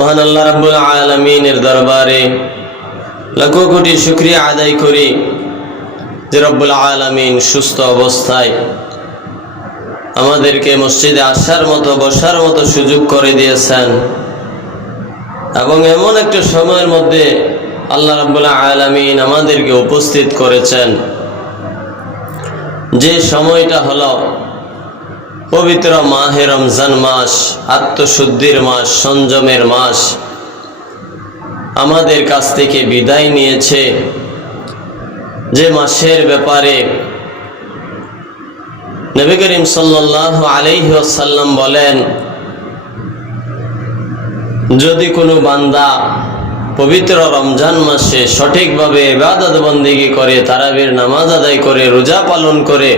মহান আল্লাহ রাব্বুল আলমিনের দরবারে লাখো কোটি শুক্রিয়া আদায় করি যে রব্বুল আলমিন সুস্থ অবস্থায় আমাদেরকে মসজিদে আসার মতো, বসার মতো সুযোগ করে দিয়েছেন। এবং এমন একটা সময়ের মধ্যে আল্লাহ রাব্বুল আলমিন আমাদেরকে উপস্থিত করেছেন। যে সময়টা হলো পবিত্র মাহে রমজান মাস, আত্মশুদ্ধির মাস, সংযমের মাস আমাদের কাছ থেকে বিদায় নিয়েছে। যে মাসের ব্যাপারে নবী করিম সাল্লাহ আলাইসাল্লাম বলেন, যদি কোনো বান্দা পবিত্র রমজান মাসে সঠিকভাবে ইবাদত বন্দিগি করে, তারাবির নামাজ আদায় করে, রোজা পালন করে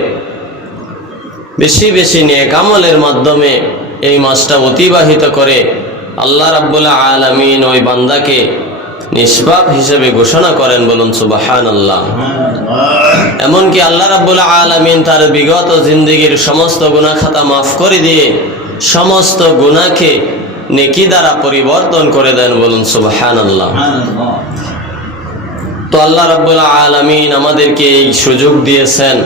বেশি বেশি নিয়ে কামলের মাধ্যমে এই মাসটা অতিবাহিত করে আল্লাহ রাব্বুল্লাহ আলমিন ওই বান্দাকে নিষ্পাপ হিসেবে ঘোষণা করেন বলুন সুবাহান আল্লাহ এমনকি আল্লাহ রাব্বুল্লাহ আলমিন তার বিগত জিন্দগির সমস্ত গুণা খাতা মাফ করে দিয়ে সমস্ত গুণাকে নেকি দ্বারা পরিবর্তন করে দেন বলুন সুবাহান আল্লাহ তো আল্লাহ রাব্বুল্লাহ আলমিন আমাদেরকে এই সুযোগ দিয়েছেন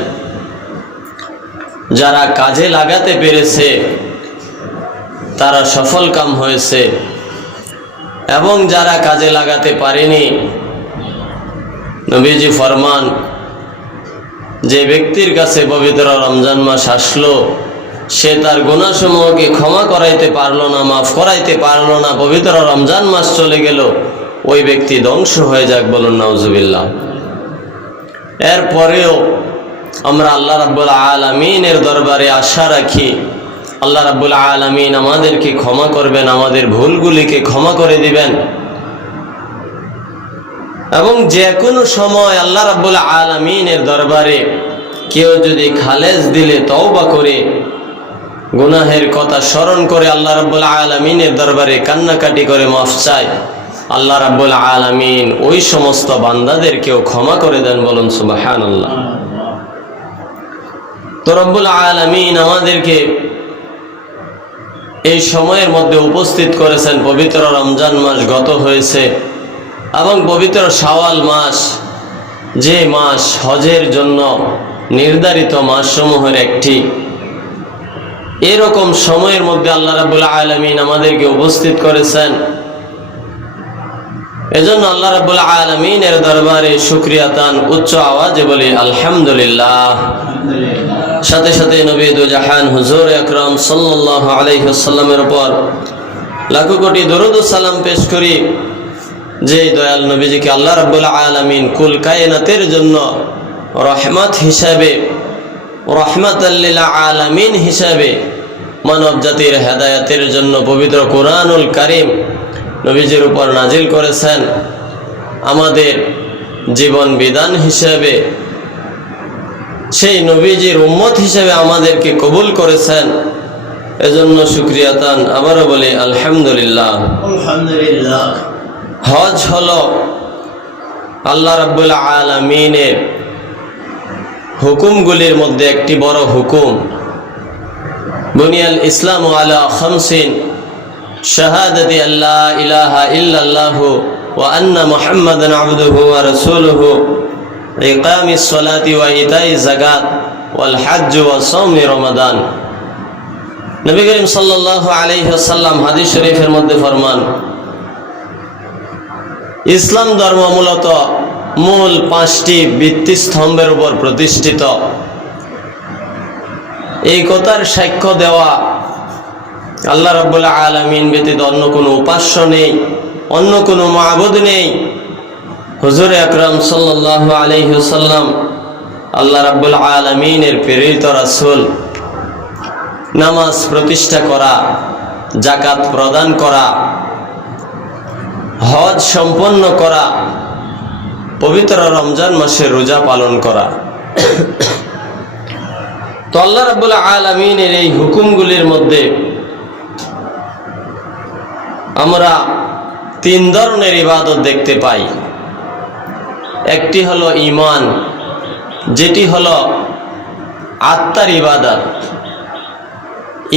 যারা কাজে লাগাতে পেরেছে, তারা সফল কাম হয়েছে। এবং যারা কাজে লাগাতে পারেনি, নবীজি ফরমান, যে ব্যক্তির কাছে পবিত্র রমজান মাস আসলো, সে তার গুণাসমূহকে ক্ষমা করাইতে পারল না, মাফ করাইতে পারল না, পবিত্র রমজান মাস চলে গেল, ওই ব্যক্তি ধ্বংস হয়ে যাক বলুন, নাউজুবিল্লাহ। এরপরেও আমরা আল্লাহ রাব্বুল আলমিনের দরবারে আশা রাখি, আল্লাহ রাব্বুল আলমিন আমাদেরকে ক্ষমা করবেন, আমাদের ভুলগুলিকে ক্ষমা করে দিবেন। এবং যে কোনো সময় আল্লাহ রাব্বুল আলমিনের দরবারে কেউ যদি খালেজ দিলে, তওবা করে, গুনাহের কথা স্মরণ করে আল্লাহ রাব্বুল আলমিনের দরবারে কান্নাকাটি করে মাফ চায়, আল্লাহ রাব্বুল আলমিন ওই সমস্ত বান্দাদেরকেও ক্ষমা করে দেন বলুন সুবাহান আল্লাহ তো রব্বুল আলমিন আমাদেরকে এই সময়ের মধ্যে উপস্থিত করেছেন পবিত্র রমজান মাস গত হয়েছে এবং পবিত্র শাওয়াল মাস, যে মাস হজের জন্য নির্ধারিত মাসসমূহের একটি। এরকম সময়ের মধ্যে আল্লাহ রাবুল আলমিন আমাদেরকে উপস্থিত করেছেন। এজন্য আল্লাহ রাবুল আলমিনের দরবারে শুক্রিয়া তান উচ্চ আওয়াজে বলি আলহামদুলিল্লাহ। সাথে সাথে নবীদ জাহান হুজুর আকরম সাল্লাহ আলহিহাসাল্লামের উপর লাখো কোটি দরুদ সালাম পেশ করি যে দয়াল নবীজিকে আল্লাহ রাবুল আলমিন কুল কায়নাতের জন্য রহমত হিসাবে রহমত আলমিন হিসাবে মানব জাতির হেদায়াতের জন্য পবিত্র কোরআনুল কারিম নবীজির উপর নাজিল করেছেন। আমাদের জীবন বিধান হিসেবে সেই নবীজির উম্মত হিসেবে আমাদেরকে কবুল করেছেন। এজন্য শুক্রিয়া তান আবারও বলি আলহামদুলিল্লাহ। আলহামদুলিল্লাহ। হজ হল আল্লাহ রাব্বুল আলমিনের হুকুমগুলির মধ্যে একটি বড় হুকুম। বুনিয়াল ইসলাম আলা খামসিন শাহাদাতি আল্লাহ ইলাহা ইল্লাল্লাহু ওয়া আন্না মুহাম্মাদান আবদুহু ওয়া রাসূলুহু। ইকামিস সালাতি ওয়া ইতাই যাকাত ওয়াল হজ্জ ওয়া সাওমি রমাদান। নবী করিম সাল্লাল্লাহু আলাইহি ওয়াসাল্লাম হাদিস শরীফের মধ্যে ফরমান, ইসলাম ধর্ম মূলত মূল পাঁচটি ভিত্তিস্তম্ভের উপর প্রতিষ্ঠিত। এই কথার সাক্ষ্য দেওয়া আল্লাহ রাবুল্লাহ আলমিন ব্যতীত অন্য কোনো উপাস্য নেই, অন্য কোনো মাহবুদ নেই। হুজুর আকরম সাল্লাহ আলহিহসাল্লাম আল্লাহ রাবুল আলমিনের প্রেরিত রাসুল। নামাজ প্রতিষ্ঠা করা জাকাত প্রদান করা, হজ সম্পন্ন করা, পবিত্র রমজান মাসে রোজা পালন করা। তো আল্লাহ রাবুল আলমিনের এই হুকুমগুলির মধ্যে আমরা তিন ধরনের ইবাদত দেখতে পাই। একটি হলো ইমান যেটি হলো আত্মার ইবাদত।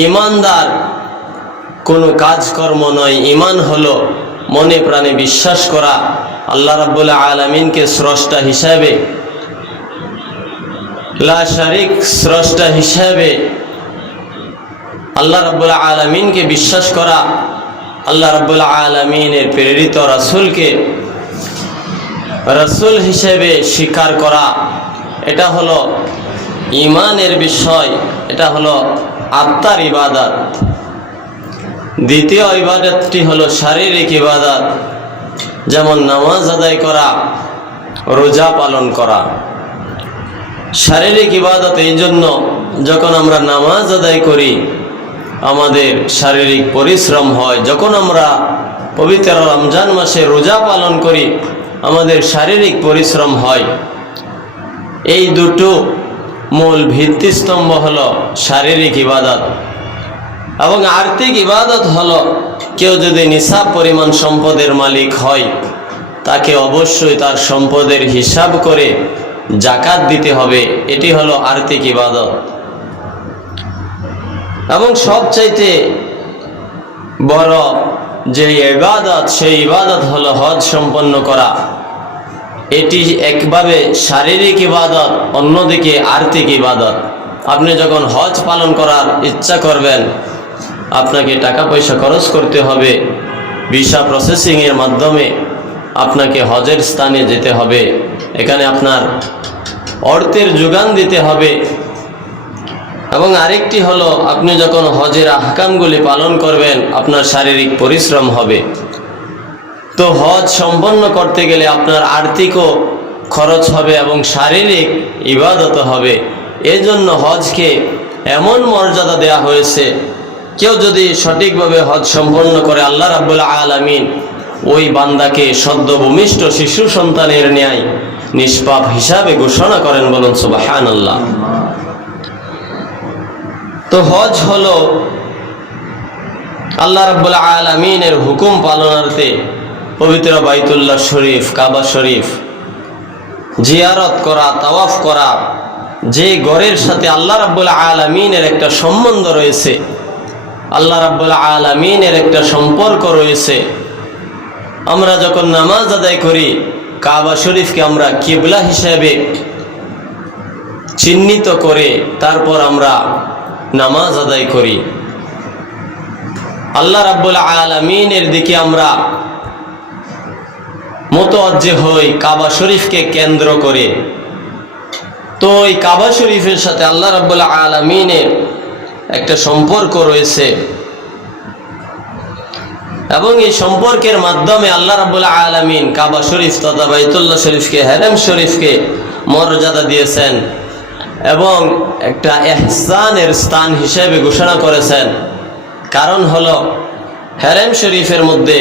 ইমানদার কোনো কাজকর্ম নয় ইমান হলো মনে প্রাণে বিশ্বাস করা। আল্লাহ রাব্বুল আলমিনকে স্রষ্টা হিসাবে, লা শারিক স্রষ্টা হিসাবে আল্লাহ রাব্বুল আলমিনকে বিশ্বাস করা। আল্লাহ রাব্বুল আলমিনের প্রেরিত রাসূলকে রাসূল হিসেবে স্বীকার করা, এটা হলো ইমানের বিষয়, এটা হলো আত্মার ইবাদত। দ্বিতীয় ইবাদতটি হলো শারীরিক ইবাদত, যেমন নামাজ আদায় করা, রোজা পালন করা। শারীরিক ইবাদত এই জন্য যখন আমরা নামাজ আদায় করি, আমাদের শারীরিক পরিশ্রম হয়। যখন আমরা পবিত্র রমজান মাসে রোজা পালন করি আমাদের শারীরিক পরিশ্রম হয়। এই দুটো মূল ভিত্তিস্তম্ভ হলো শারীরিক ইবাদত এবং আর্থিক ইবাদত হলো কেউ যদি নিসাব পরিমাণ সম্পদের মালিক হয়, তাকে অবশ্যই তার সম্পদের হিসাব করে জাকাত দিতে হবে। এটি হলো আর্থিক ইবাদত। এবং সবচাইতে বড় যে ইবাদত, সেই ইবাদত হলো হজ সম্পন্ন করা। এটি একভাবে শারীরিক ইবাদত, অন্যদিকে আর্থিক ইবাদত। আপনি যখন হজ পালন করার ইচ্ছা করবেন, আপনাকে টাকা পয়সা খরচ করতে হবে। ভিসা প্রসেসিংয়ের মাধ্যমে আপনাকে হজের স্থানে যেতে হবে। এখানে আপনার অর্থের যোগান দিতে হবে। এবং আরেকটি হলো, আপনি যখন হজের আহকামগুলি পালন করবেন, আপনার শারীরিক পরিশ্রম হবে। তো হজ সম্পন্ন করতে গেলে আপনার আর্থিকও খরচ হবে এবং শারীরিক ইবাদত হবে। এজন্য হজকে এমন মর্যাদা দেয়া হয়েছে, কেউ যদি সঠিকভাবে হজ সম্পন্ন করে আল্লাহ রাবুল আলমিন ওই বান্দাকে সদ্য ভূমিষ্ঠ শিশু সন্তানের ন্যায় নিষ্পাপ হিসাবে ঘোষণা করেন বলুন সুবাহান আল্লাহ তো হজ হলো আল্লাহ রাব্বুল আলমিনের হুকুম পালনার্থে পবিত্র বাইতুল্লাহ শরীফ, কাবা শরীফ, জিয়ারত করা, তাওয়াফ করা, যে গড়ের সাথে আল্লাহ রাব্বুল আলমিনের একটা সম্বন্ধ রয়েছে, আল্লাহ রাব্বুল আলমিনের একটা সম্পর্ক রয়েছে, আমরা যখন নামাজ আদায় করি, কাবা শরীফকে আমরা কিবলা হিসেবে চিহ্নিত করে, তারপর আমরা নামাজ আদায় করি। আল্লাহ রাব্বুল আলমিনের দিকে আমরা মোতজ্জে হই, কাবা শরীফকে কেন্দ্র করে। তো ওই কাবা শরীফের সাথে আল্লাহ রাব্বুল আলমিনের একটা সম্পর্ক রয়েছে। এবং এই সম্পর্কের মাধ্যমে আল্লাহ রাবুল আলমিন কাবা শরীফ তথা বাইতুল্লাহ শরীফকে, হেরেম শরীফকে মর্যাদা দিয়েছেন। এবং একটা এহসানের স্থান হিসেবে ঘোষণা করেছেন। কারণ হলো, হেরেম শরীফের মধ্যে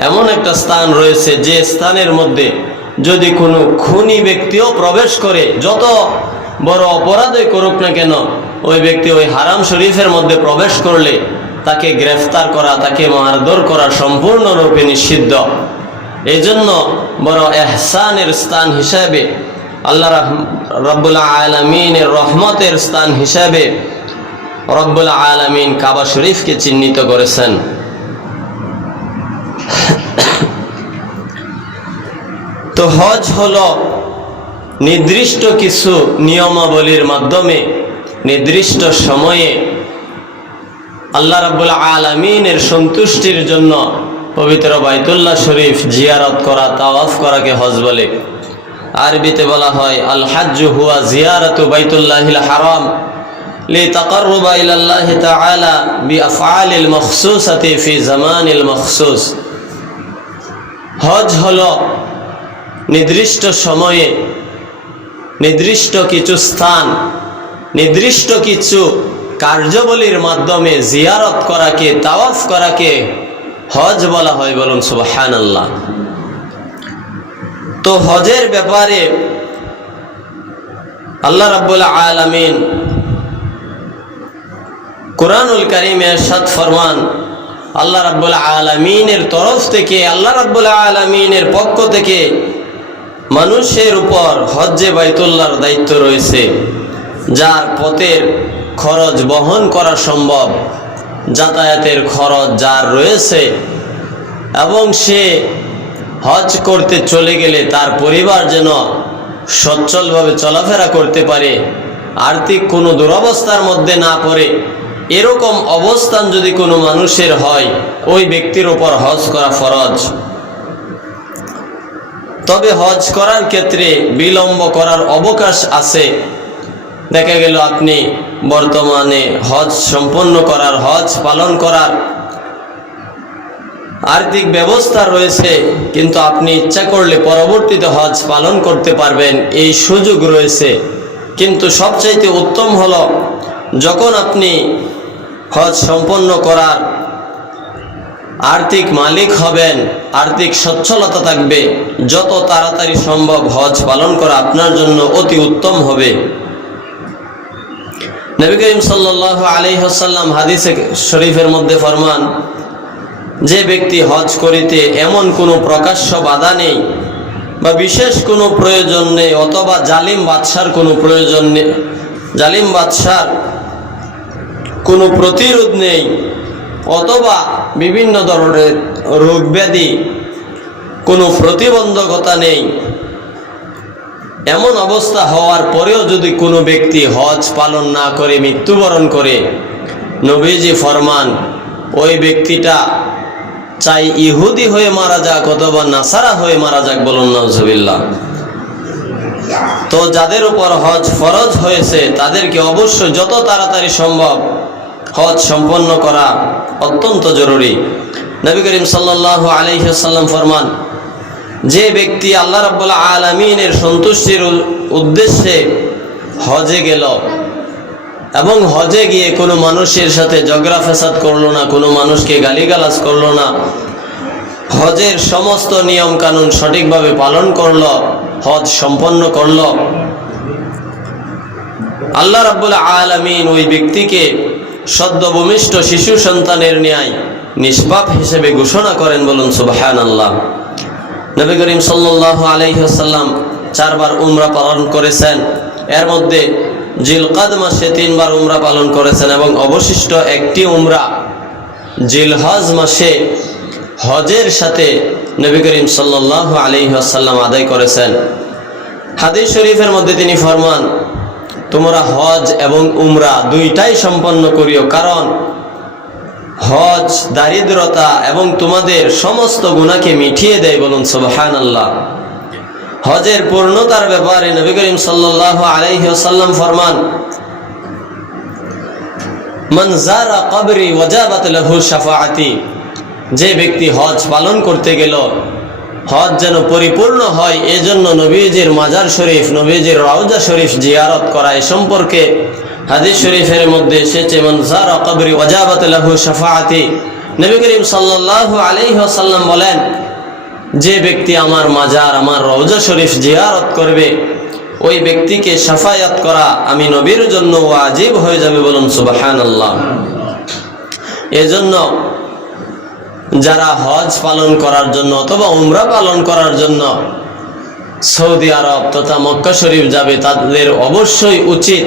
এমন একটা স্থান রয়েছে যে স্থানের মধ্যে যদি কোনো খুনি ব্যক্তিও প্রবেশ করে, যত বড় অপরাধই করুক না কেন, ওই ব্যক্তি ওই হারাম শরীফের মধ্যে প্রবেশ করলে তাকে গ্রেফতার করা, তাকে মারধর করা সম্পূর্ণরূপে নিষিদ্ধ। এই জন্য বড় এহসানের স্থান হিসাবে আল্লাহ রব্বুল আলমিনের রহমতের স্থান হিসাবে রব্বুল আলমিন কাবা শরীফকে চিহ্নিত করেছেন। তো হজ হল নির্দিষ্ট কিছু নিয়মাবলীর মাধ্যমে নির্দিষ্ট সময়ে আল্লাহ রাবুল আলমিনের সন্তুষ্টির জন্য পবিত্র বাইতুল্লাহ শরীফ জিয়ারত করা, তাওয়াফ করাকে হজ বলে। আরবিতে বলা হয় আল হাজ হুয়া জিয়ারাতু বাইতুল্লাহিল হারাম, লিতাকাররুবা ইলাল্লাহি তাআলা বিআফআলিল মাখসুসাতি ফি জামানিল মখসুস। হজ হলো নির্দিষ্ট সময়ে নির্দিষ্ট কিছু স্থান, নির্দিষ্ট কিছু কার্যবলীর মাধ্যমে জিয়ারত করাকে, তাওয়াফ করাকে হজ বলা হয় বলুন সুবাহান আল্লাহ তো হজের ব্যাপারে আল্লাহ রাব্বুল আলামিন কোরআনুল করিমে সাত ফরমান আল্লাহ রাব্বুল আলমিনের তরফ থেকে, আল্লাহ রাব্বুল আলমিনের পক্ষ থেকে মানুষের উপর হজ্জে বাইতুল্লাহর দায়িত্ব রয়েছে, যার পথের খরচ বহন করা সম্ভব, যাতায়াতের খরচ যার রয়েছে এবং সে হজ করতে চলে গেলে তার পরিবার যেন সচ্ছলভাবে চলাফেরা করতে পারে, আর্থিক কোনো দুরবস্থার মধ্যে না পড়ে, এরকম অবস্থান যদি কোনো মানুষের হয়, ওই ব্যক্তির ওপর হজ করা ফরজ। তবে হজ করার ক্ষেত্রে বিলম্ব করার অবকাশ আছে। দেখা গেল আপনি বর্তমানে হজ সম্পন্ন করার, হজ পালন করার আর্থিক ব্যবস্থা রয়েছে, কিন্তু আপনি ইচ্ছা করলে পরবর্তীতে হজ পালন করতে পারবেন, এই সুযোগ রয়েছে। কিন্তু সবচাইতে উত্তম হল, যখন আপনি হজ সম্পন্ন করার আর্থিক মালিক হবেন, আর্থিক সচ্ছলতা থাকবে, যত তাড়াতাড়ি সম্ভব হজ পালন করা আপনার জন্য অতি উত্তম হবে। নবী করিম সাল্লাহ আলী হাসাল্লাম হাদিসে শরীফের মধ্যে ফরমান যে ব্যক্তি হজ করিতে এমন কোনো প্রকাশ্য বাধা নেই বা বিশেষ কোনো প্রয়োজন নেই অথবা জালিম বাদশার কোনো প্রয়োজন নেই, জালিম বাদশার কোনো প্রতিরোধ নেই, অথবা বিভিন্ন ধরনের রোগ ব্যাধি কোনো প্রতিবন্ধকতা নেই। এমন অবস্থা হওয়ার পরেও যদি কোনো ব্যক্তি হজ পালন না করে, মৃত্যুবরণ করে, নবীজি ফরমান, ওই ব্যক্তিটা চাই ইহুদি হয়ে মারা যাক অথবা নাসারা হয়ে মারা যাক বলুন নজবিল্লা তো যাদের উপর হজ ফরজ হয়েছে, তাদেরকে অবশ্যই যত তাড়াতাড়ি সম্ভব হজ সম্পন্ন করা অত্যন্ত জরুরি। নবী করিম সাল্লাহ আলহিহাল্লাম ফরমান, যে ব্যক্তি আল্লাহ রাব্বুল্লাহ আলমিনের সন্তুষ্টির উদ্দেশ্যে হজে গেল এবং হজে গিয়ে কোনো মানুষের সাথে ঝগড়া ফেসাদ করল না, কোনো মানুষকে গালিগালাজ করল না, হজের সমস্ত নিয়ম কানুন সঠিকভাবে পালন করল, হজ সম্পন্ন করল। আল্লাহ রাব্বুল আলমিন ওই ব্যক্তিকে সদ্য ভূমিষ্ঠ শিশু সন্তানের ন্যায় নিষ্পাপ হিসেবে ঘোষণা করেন বলুন সুবাহান আল্লাহ নবী করিম সাল্লাহ আলহিহাসাল্লাম চারবার উমরা পালন করেছেন। এর মধ্যে জিলকাদ মাসে তিনবার উমরা পালন করেছেন এবং অবশিষ্ট একটি উমরা জিলহজ মাসে হজের সাথে নবী করিম সাল্লাহ আলহিহাসাল্লাম আদায় করেছেন। হাদিস শরীফের মধ্যে তিনি ফরমান, তোমরা হজ এবং উমরা দুইটাই সম্পন্ন করিও, কারণ হজ দারিদ্রতা এবং তোমাদের সমস্ত গুণাকে মিঠিয়ে দেয় বলুন সুবহান আল্লাহ হজের পূর্ণতার ব্যাপারে নবী করিম সাল্লাহ আলাইসাল্লাম ফরমান যে ব্যক্তি হজ পালন করতে গেল, হজ যেন পরিপূর্ণ হয়, এজন্য নবীজির মাজার শরীফ, নবীজির রাউজা শরীফ জিয়ারত করা এ সম্পর্কে হাদিস শরীফের মধ্যে এসেছে মনজার কবরি ওয়াজাবাত লাহু শাফাআতি নবী করিম সাল্লাল্লাহু আলাইহি ওয়াসাল্লাম বলেন যে ব্যক্তি আমার মাজার, আমার রওজা শরীফ জিয়ারত করবে, ওই ব্যক্তিকে সাফায়াত করা আমি নবীর জন্য ওয়াজিব হয়ে যাবে বলুন সুবাহান আল্লাহ এজন্য যারা হজ পালন করার জন্য অথবা উমরা পালন করার জন্য সৌদি আরব তথা মক্কা শরীফ যাবে, তাদের অবশ্যই উচিত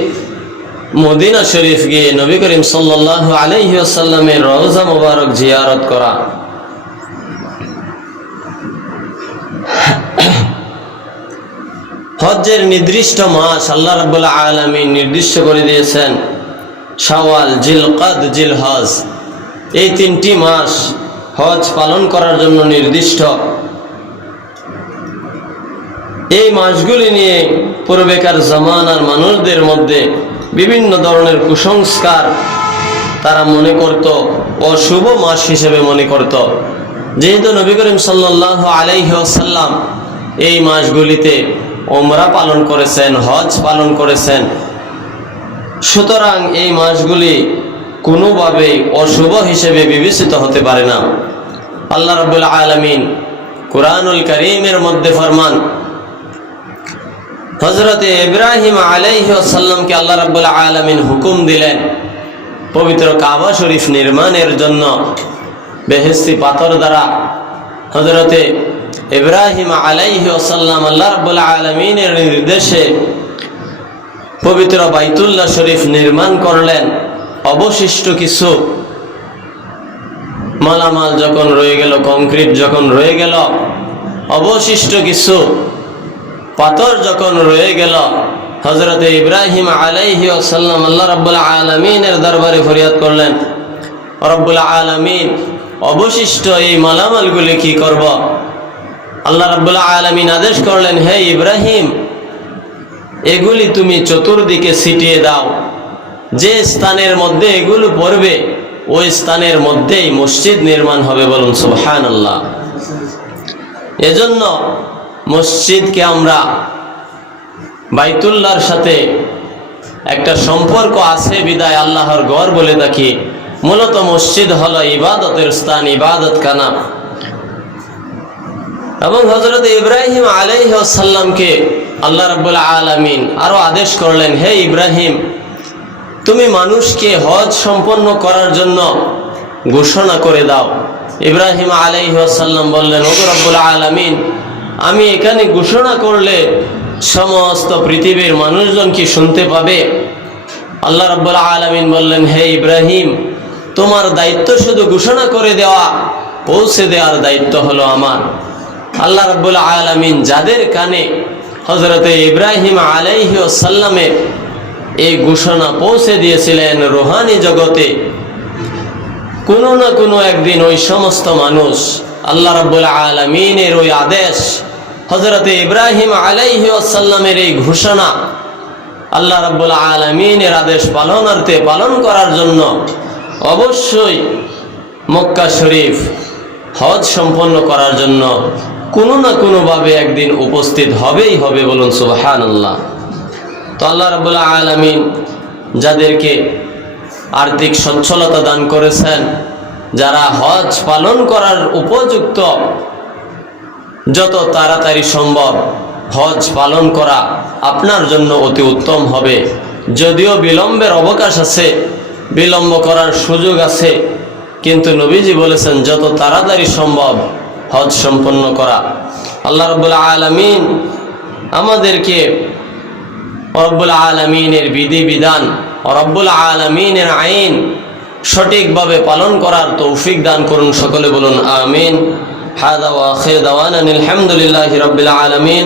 মদিনা শরীফ গিয়ে নবী করিম সাল্লাহ আলহিউসাল্লামের রওজা মুবারক জিয়ারত করা। হজ্জের নির্দিষ্ট মাস আল্লাহ রাবুল্লাহ আলমী নির্দিষ্ট করে দিয়েছেন। শাওয়াল, জিলকাদ জিল হজ এই তিনটি মাস হজ পালন করার জন্য নির্দিষ্ট। এই মাসগুলি নিয়ে পূর্বেকার জমানার মানুষদের মধ্যে বিভিন্ন ধরনের কুসংস্কার তারা মনে করত অশুভ মাস হিসেবে মনে করত। যেহেতু নবী করিম সাল্লাহ আলাইসাল্লাম এই মাসগুলিতে ওমরা পালন করেছেন, হজ পালন করেছেন। সুতরাং এই মাসগুলি কোনোভাবেই অশুভ হিসেবে বিবেচিত হতে পারে না। আল্লাহ রবুল আলমিন কোরআনুল করিমের মধ্যে ফরমান হজরত ইব্রাহিম আলাইসাল্লামকে আল্লাহ রাবুল আলমিন হুকুম দিলেন, পবিত্র কাবা শরীফ নির্মাণের জন্য বেহেস্তি পাথর দ্বারা হজরতে ইব্রাহিম আলাইসাল্লাম আল্লাহ রাবুল আলমিনের নির্দেশে পবিত্র বাইতুল্লাহ শরীফ নির্মাণ করলেন। অবশিষ্ট কিছু মালামাল যখন রয়ে গেল, কংক্রিট যখন রয়ে গেল, অবশিষ্ট কিছু পাথর যখন রয়ে গেল হজরত ইব্রাহিম আলাইহি আসাল্লাম আল্লাহ রব্বুল আলমিনের দরবারে ফরিয়াদ করলেন, রব্বুল আলমিন, অবশিষ্ট এই মালামালগুলি কি করব? আল্লাহ রব্বুল আলমিন আদেশ করলেন, হে ইব্রাহিম, এগুলি তুমি চতুর্দিকে ছিটিয়ে দাও। যে স্থানের মধ্যে এগুলো পড়বে, ওই স্থানের মধ্যেই মসজিদ নির্মাণ হবে বলুন সুবহান আল্লাহ এজন্য মসজিদকে আমরা বাইতুল্লাহর সাথে একটা সম্পর্ক আছে, বিদায় আল্লাহর ঘর বলে থাকি। মূলত মসজিদ হলো ইবাদতের স্থান ইবাদত কানা এবং হজরত ইব্রাহিম আলাইসাল্লামকে আল্লাহ রব্বুল আলমিন আরও আদেশ করলেন, হে ইব্রাহিম, তুমি মানুষকে হজ সম্পন্ন করার জন্য ঘোষণা করে দাও। ইব্রাহিম আলাইসাল্লাম বললেন ও রব্বুল আলমিন, আমি এখানে ঘোষণা করলে সমস্ত পৃথিবীর মানুষজন কি শুনতে পাবে? আল্লাহ রব্বুল আলমিন বললেন, হে ইব্রাহিম, তোমার দায়িত্ব শুধু ঘোষণা করে দেওয়া, পৌঁছে দেওয়ার দায়িত্ব হলো আমার। আল্লাহ রব্বুল আলমিন যাদের কানে হজরতে ইব্রাহিম আলাইহি সাল্লামের এই ঘোষণা পৌঁছে দিয়েছিলেন রোহানি জগতে, কোনো না কোনো একদিন ওই সমস্ত মানুষ আল্লাহ রব্বুল আলমিনের ওই আদেশ হজরতে ইব্রাহিম আলাইহি সাল্লামের এই ঘোষণা আল্লাহ রব্বুল আলমিনের আদেশ পালনার্থে পালন করার জন্য অবশ্যই মক্কা শরীফ হজ সম্পন্ন করার জন্য কোনো না কোনোভাবে একদিন উপস্থিত হবেই হবে বলুন সুবাহান আল্লাহ তো আল্লাহ রবুল্লা আলমিন যাদেরকে আর্থিক সচ্ছলতা দান করেছেন, যারা হজ পালন করার উপযুক্ত, যত তাড়াতাড়ি সম্ভব হজ পালন করা আপনার জন্য অতি উত্তম হবে। যদিও বিলম্বের অবকাশ আছে, বিলম্ব করার সুযোগ আছে, কিন্তু নবীজি বলেছেন, যত তাড়াতাড়ি সম্ভব হজ সম্পন্ন করা। আল্লাহ রবুল্লা আলমিন আমাদেরকে রব্বুল আলমিনের বিধি বিধান রব্বুল আলমিনের আইন সঠিকভাবে পালন করার তৌফিক দান করুন সকলে বলুন, আমিন। হাদা ওয়া আখির আলহামদুলিল্লাহ রাব্বিল আলামিন।